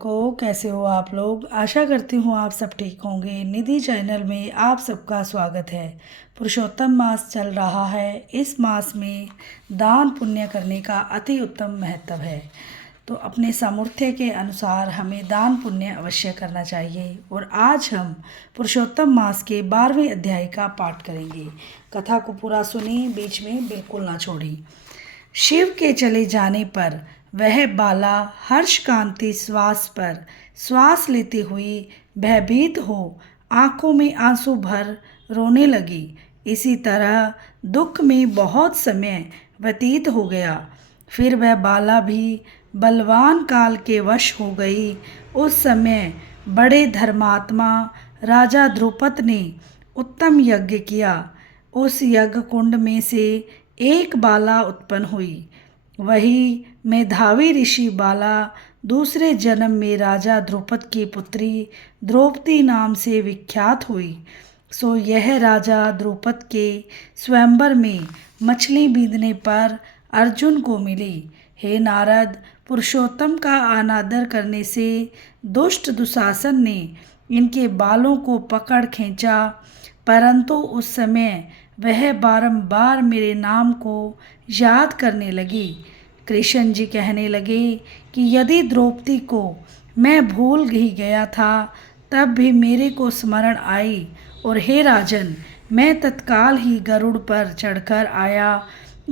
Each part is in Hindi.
कैसे हो आप लोग। आशा करती हूँ आप सब ठीक होंगे। निधि चैनल में आप सबका स्वागत है। पुरुषोत्तम मास चल रहा है। इस मास में दान पुण्य करने का अति उत्तम महत्व है, तो अपने सामर्थ्य के अनुसार हमें दान पुण्य अवश्य करना चाहिए। और आज हम पुरुषोत्तम मास के 12वें अध्याय का पाठ करेंगे। कथा को पूरा सुनी, बीच में बिल्कुल ना छोड़ी। शिव के चले जाने पर वह बाला हर्ष कांति श्वास पर श्वास लेते हुए भयभीत हो आंखों में आंसू भर रोने लगी। इसी तरह दुख में बहुत समय व्यतीत हो गया। फिर वह बाला भी बलवान काल के वश हो गई। उस समय बड़े धर्मात्मा राजा द्रुपद ने उत्तम यज्ञ किया। उस यज्ञ कुंड में से एक बाला उत्पन्न हुई। वही मेधावी ऋषि बाला दूसरे जन्म में राजा द्रुपद की पुत्री द्रौपदी नाम से विख्यात हुई। सो यह राजा द्रुपद के स्वयंवर में मछली बीनने पर अर्जुन को मिली। हे नारद, पुरुषोत्तम का अनादर करने से दुष्ट दुशासन ने इनके बालों को पकड़ खींचा, परंतु उस समय वह बारंबार मेरे नाम को याद करने लगी। कृष्ण जी कहने लगे कि यदि द्रौपदी को मैं भूल ही गया था, तब भी मेरे को स्मरण आई, और हे राजन, मैं तत्काल ही गरुड़ पर चढ़कर आया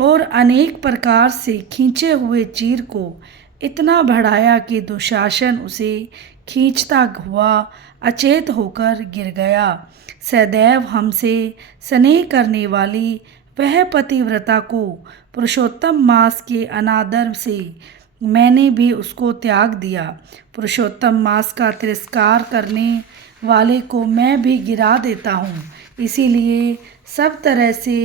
और अनेक प्रकार से खींचे हुए चीर को इतना बढ़ाया कि दुशासन उसे खींचता हुआ अचेत होकर गिर गया। सदैव हमसे स्नेह करने वाली वह पतिव्रता को पुरुषोत्तम मास के अनादर से मैंने भी उसको त्याग दिया। पुरुषोत्तम मास का तिरस्कार करने वाले को मैं भी गिरा देता हूँ। इसीलिए सब तरह से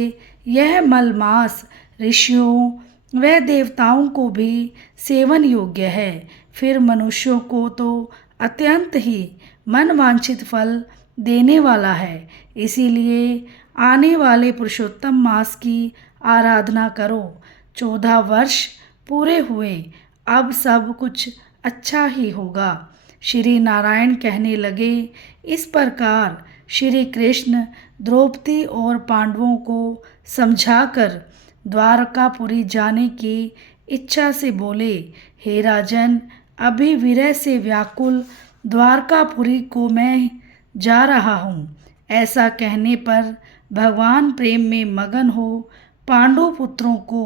यह मलमास ऋषियों व देवताओं को भी सेवन योग्य है। फिर मनुष्यों को तो अत्यंत ही मनवांछित फल देने वाला है। इसीलिए आने वाले पुरुषोत्तम मास की आराधना करो। 14 वर्ष पूरे हुए, अब सब कुछ अच्छा ही होगा। श्री नारायण कहने लगे। इस प्रकार श्री कृष्ण द्रौपदी और पांडवों को समझाकर द्वारकापुरी जाने की इच्छा से बोले, हे राजन, अभी विरह से व्याकुल द्वारकापुरी को मैं जा रहा हूँ। ऐसा कहने पर भगवान प्रेम में मगन हो पांडु पुत्रों को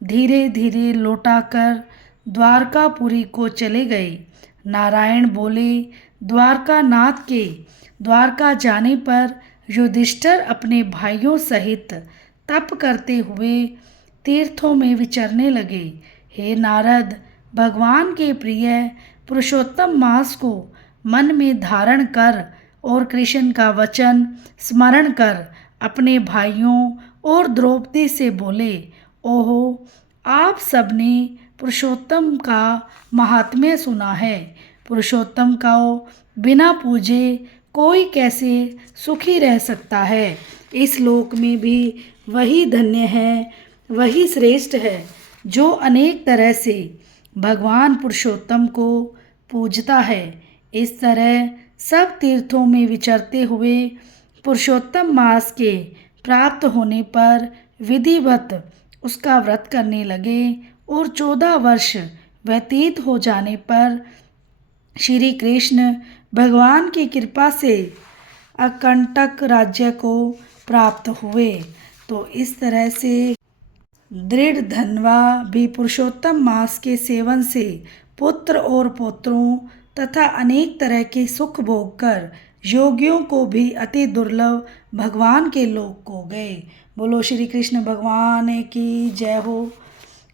धीरे धीरे लौटाकर द्वारकापुरी को चले गए। नारायण बोले, द्वारकानाथ के द्वारका जाने पर युधिष्ठिर अपने भाइयों सहित तप करते हुए तीर्थों में विचरने लगे। हे नारद, भगवान के प्रिय पुरुषोत्तम मास को मन में धारण कर और कृष्ण का वचन स्मरण कर अपने भाइयों और द्रौपदी से बोले, ओहो, आप सबने पुरुषोत्तम का महात्म्य सुना है। पुरुषोत्तम का बिना पूजे कोई कैसे सुखी रह सकता है। इस लोक में भी वही धन्य है, वही श्रेष्ठ है जो अनेक तरह से भगवान पुरुषोत्तम को पूजता है। इस तरह सब तीर्थों में विचरते हुए पुरुषोत्तम मास के प्राप्त होने पर विधिवत उसका व्रत करने लगे। और 14 वर्ष व्यतीत हो जाने पर श्री कृष्ण भगवान की कृपा से अकंटक राज्य को प्राप्त हुए। तो इस तरह से दृढ़ धनवा भी पुरुषोत्तम मास के सेवन से पुत्र और पौत्रों तथा अनेक तरह के सुख भोग कर योगियों को भी अति दुर्लभ भगवान के लोक को गए। बोलो श्री कृष्ण भगवान की जय हो।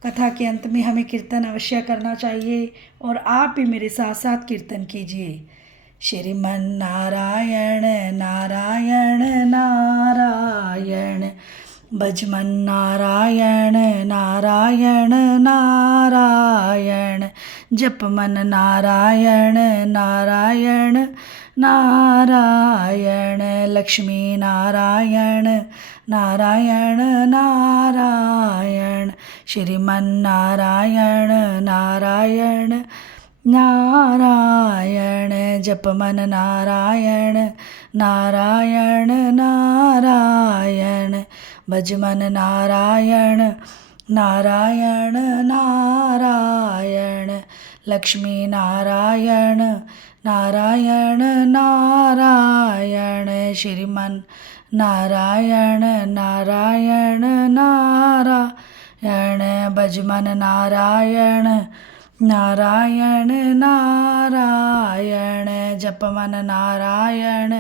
कथा के अंत में हमें कीर्तन अवश्य करना चाहिए, और आप भी मेरे साथ साथ कीर्तन कीजिए। श्रीमन नारायण नारायण नारायण, भजमन नारायण नारायण नारायण, जपमन नारायण नारायण नारायण, लक्ष्मी नारायण नारायण नारायण, श्रीमन नारायण नारायण नारायण। जप मन नारायण नारायण नारायण भज मन नारायण नारायण नारायण लक्ष्मी नारायण नारायण नारायण श्रीमन नारायण नारायण नारायण भज मन नारायण नारायण नारायण जप मन नारायण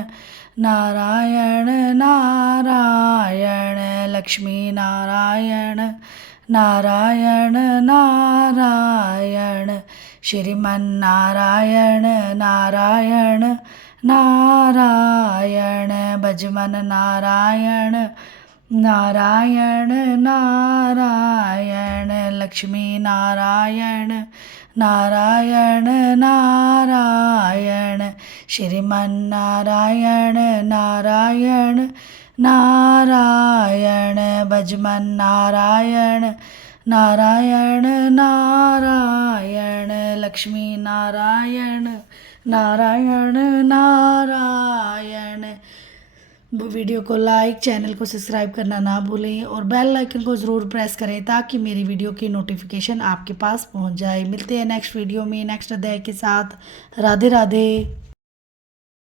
नारायण नारायण लक्ष्मी नारायण नारायण नारायण श्रीमन नारायण नारायण नारायण भज मन नारायण नारायण नारायण लक्ष्मी नारायण नारायण नारायण श्रीमन नारायण नारायण नारायण भज मन नारायण नारायण नारायण लक्ष्मी नारायण नारायण नारायण। वीडियो को लाइक, चैनल को सब्सक्राइब करना ना भूलें और बेल आइकन को ज़रूर प्रेस करें ताकि मेरी वीडियो की नोटिफिकेशन आपके पास पहुंच जाए। मिलते हैं नेक्स्ट वीडियो में नेक्स्ट अध्याय के साथ। राधे राधे।